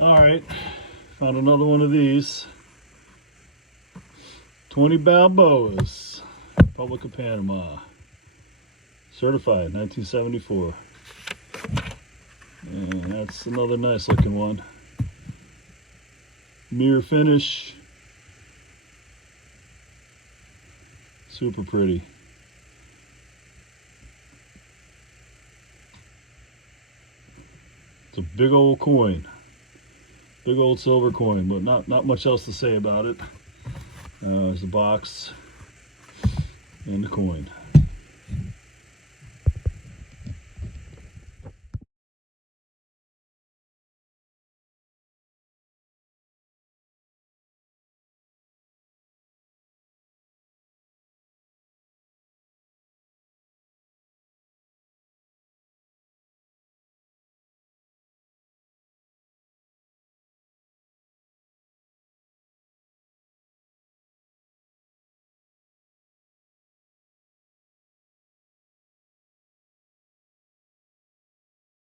All right, found another one of these. 20 Balboas, Republic of Panama. Certified, 1974. And that's another nice looking one. Mirror finish. Super pretty. It's a big old coin. Big old silver coin, but not much else to say about it. There's the box and the coin.